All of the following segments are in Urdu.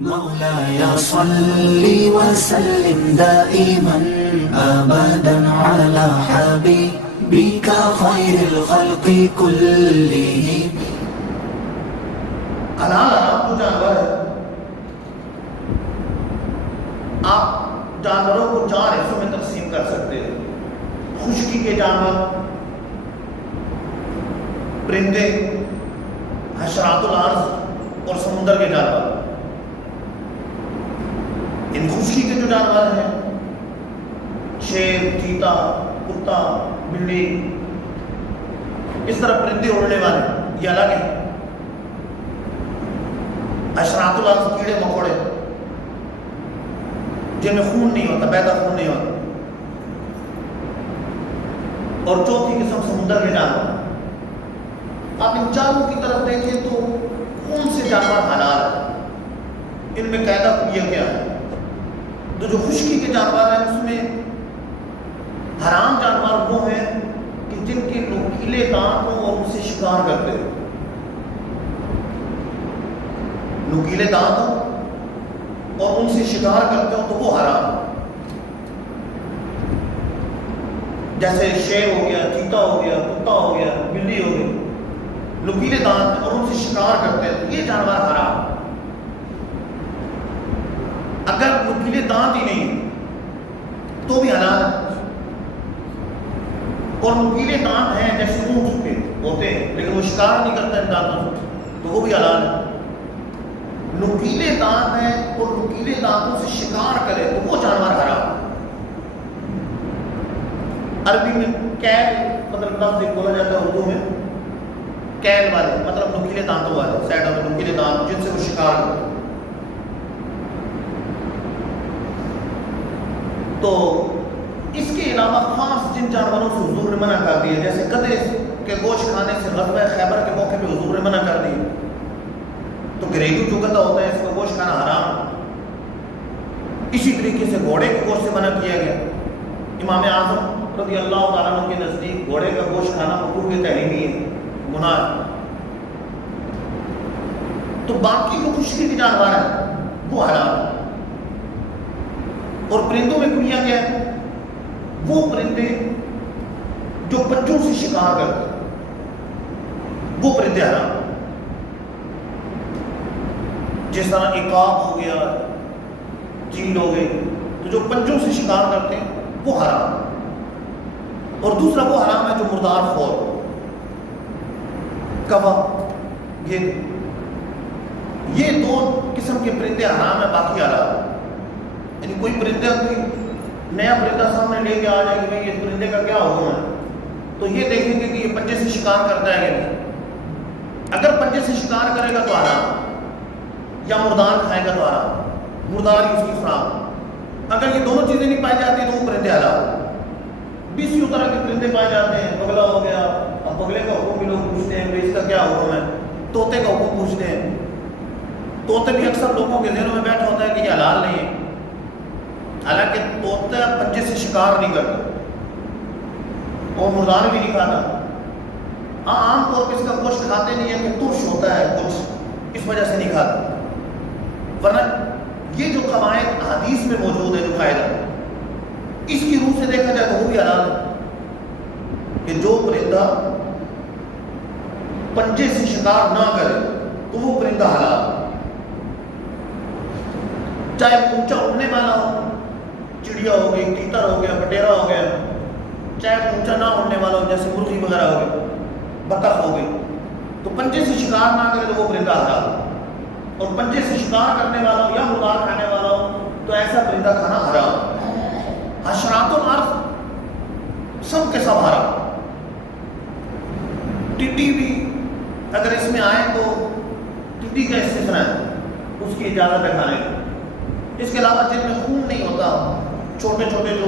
مولاي صل وسلم دائما أبدا على حبيبك خير الخلق كلهم. حلال حرام تو جانور ہے. آپ جانوروں کو 4 حصوں میں تقسیم کر سکتے ہیں. خشکی کے جانور، پرندے، حشرات الارض اور سمندر کے جانور. ان خشکی کے جو جانور ہیں، شیر، چیتا، کتا، بلی، اس طرح پرندے اڑنے والے، یہ الگ ہیں. حشرات الارض، کیڑے مکوڑے جن میں خون نہیں ہوتا، بہتا خون نہیں ہوتا. اور چوتھی قسم سمندر کے جانور. آپ ان چاروں کی طرف دیکھیں تو کون سے جانور حلال ہیں؟ ان میں قاعدہ کلیہ کیا ہے؟ تو جو خشکی کے جانور ہیں اس میں حرام جانور وہ ہیں کہ جن کے نوکیلے دانت ہوں اور ان سے شکار کرتے ہیں. نوکیلے دانت ہوں اور ان سے شکار کرتے ہوں تو وہ حرام. جیسے شیر ہو گیا، چیتا ہو گیا، کتا ہو گیا، بلی ہو گئی، نوکیلے دانت اور ان سے شکار کرتے ہیں تو یہ جانور حرام. اگر نوکیلے دانت ہی نہیں تو بھی حلال ہے. اور نوکیلے دانت ہیں جیسے اونٹ کے ہوتے ہیں لیکن وہ شکار نہیں کرتے ہیں دانتوں سے تو وہ بھی حلال ہے. نوکیلے دانت ہیں اور نوکیلے دانتوں سے شکار کرے تو وہ جانور حرام. عربی میں کیل مطلب لفظ بولا جاتا ہے، اردو میں کیل والے مطلب نوکیلے دانتوں والے، سائڈوں میں نوکیلے دانت جن سے وہ شکار کرتے. تو اس کے علاوہ خاص جن جانوروں سے حضور نے منع کر دیا، جیسے گدھے کے گوشت کھانے سے غزوہ خیبر کے موقع پہ حضور نے منع کر دیا. تو گھریلو جو گدھا ہوتا ہے اس کا گوشت کھانا حرام. اسی طریقے سے گھوڑے کے گوشت سے منع کیا گیا. امام اعظم رضی اللہ تعالیٰ عنہ کے نزدیک گھوڑے کا گوشت کھانا مکروہ تحریمی ہے، گناہ ہے. تو باقی جو خشکی کے جانور ہیں وہ حرام ہے. اور پرندوں میں کلیہ کیا ہے؟ وہ پرندے جو پنجوں سے شکار کرتے ہیں وہ پرندے حرام. جس طرح عقاب ہو گیا، چیل ہو گئی، تو جو پنجوں سے شکار کرتے ہیں وہ حرام. اور دوسرا وہ حرام ہے جو مردار خور، کوا، یہ 2 قسم کے پرندے حرام ہیں، باقی حلال. یعنی کوئی پرندہ کوئی نیا پرندہ سامنے لے کے آ جائے کہ بھائی یہ پرندے کا کیا حکم ہے تو یہ دیکھیں گے کہ یہ پنجے سے شکار کرتا ہے کہ نہیں. اگر پنجے سے شکار کرے گا تو حرام، یا مردار کھائے گا تو حرام، مردار ہی اس کی خوراک. اگر یہ دونوں چیزیں نہیں پائی جاتی تو وہ پرندے حلال. 20 طرح کے پرندے پائے جاتے ہیں. بگلا ہو گیا، اب بگلے کا حکم بھی لوگ پوچھتے ہیں کہ اس کا کیا حکم ہے. طوطے کا حکم پوچھتے ہیں. طوطے بھی اکثر لوگوں کے ذہنوں میں بیٹھا ہوتا ہے کہ یہ حلال نہیں ہے، حالانکہ طوطا پنجے سے شکار نہیں کرتا اور مردار بھی نہیں کھاتا. ہاں عام طور پہ اس کا گوشت کھاتے نہیں ہے کہ ترش ہوتا ہے کچھ، اس وجہ سے نہیں کھاتا. ورنہ یہ جو قواعد حدیث میں موجود ہے، جو قاعدہ اس کی روح سے دیکھا جائے تو وہ بھی حلال ہے کہ جو پرندہ پنجے سے شکار نہ کرے تو وہ پرندہ حلال. چاہے اونچا اڑنے والا ہو، چڑیا ہو گئی، تیتر ہو گیا، بٹیرا ہو گیا، چاہے اونچا نہ اڑنے والا ہو جیسے مرغی وغیرہ ہو گئی، بطخ ہو گئی، تو پنجے سے شکار نہ کرے تو وہ پرندہ حلال. اور پنجے سے شکار کرنے والا ہو یا مردار کھانے والا ہو تو ایسا پرندہ کھانا حرام. حشرات الارض سب کے سب حرام. ٹڈی بھی اگر اس میں آئے تو ٹڈی کا استثناء ہے، اس کی اجازت ہے کھانے کی. اس کے علاوہ جن میں خون نہیں ہوتا، چھوٹے چھوٹے جو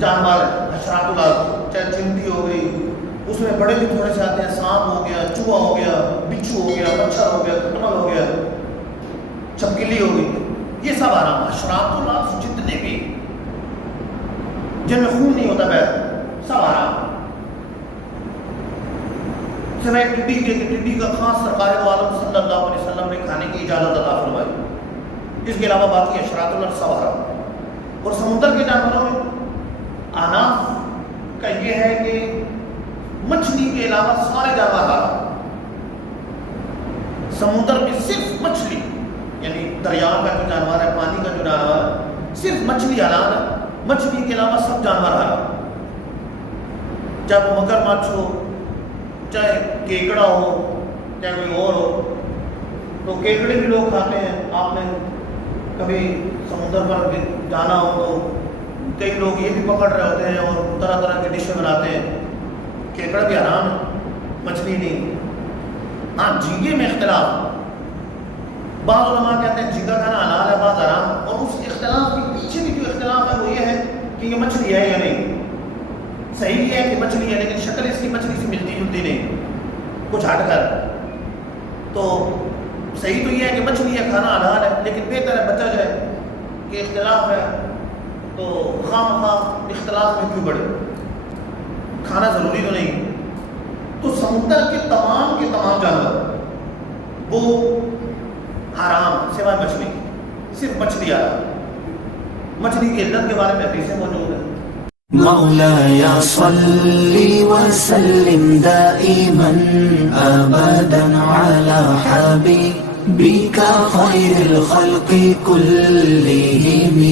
جانور ہیں، حشرات الارض، چاہے چمٹی ہو گئی، اس میں بڑے بھی تھوڑے سے آتے ہیں، سانپ ہو گیا، چوہا ہو گیا، بچھو ہو گیا، مچھر ہو گیا، کٹمل ہو گیا، چھپکلی ہو گئی، یہ سب حرام. حشرات الارض جتنے بھی جن میں خون نہیں ہوتا بہت، سب حرام. سوائے ٹڈی کے کہ ٹڈی کا خاص سرکار دو عالم صلی اللہ علیہ وسلم نے کھانے کی اجازت عطا فرمائی، اس کے علاوہ باقی اشراط السوارا۔ اور سمندر کے جانوروں میں اناف کا یہ ہے کہ مچھلی کے علاوہ سارے جانور حرام۔ سمندر میں صرف مچھلی، یعنی دریا کا جو جانور ہے، پانی کا جو جانور ہے، صرف مچھلی حلال ہے، مچھلی کے علاوہ سب جانور حرام، چاہے وہ مگر مچھ ہو، چاہے کیکڑا ہو، چاہے کوئی اور ہو۔ تو کیکڑے بھی لوگ کھاتے ہیں، آپ نے کبھی سمندر پر جانا ہو تو کئی لوگ یہ بھی پکڑ رہے ہوتے ہیں اور طرح طرح کے ڈشیں بناتے ہیں۔ کیکڑا بھی حرام ہے، مچھلی نہیں۔ ہاں جھینگے میں اختلاف، بعض علماء کہتے ہیں جھینگا کھانا حلال ہے، بعض حرام، اور اس اختلاف کے پیچھے بھی جو اختلاف ہے وہ یہ ہے کہ یہ مچھلی ہے یا نہیں۔ صحیح یہ ہے کہ مچھلی ہے، لیکن شکل اس کی مچھلی سے ملتی جلتی نہیں، کچھ ہٹ کر۔ تو صحیح تو یہ ہے کہ مچھلی ہے، کھانا حلال ہے، لیکن بہتر ہے بچا جائے کہ اختلاف ہے تو خواہ مخواہ اختلاف میں کیوں بڑھے، کھانا ضروری تو نہیں۔ تو سمندر کے تمام جانور وہ حرام سوائے مچھلی، صرف مچھلی حرام۔ مچھلی کی علت کے بارے میں حدیثیں موجود ہیں۔ مولاي صل وسلم دائما أبدا على حبيبك خير الخلق كلهم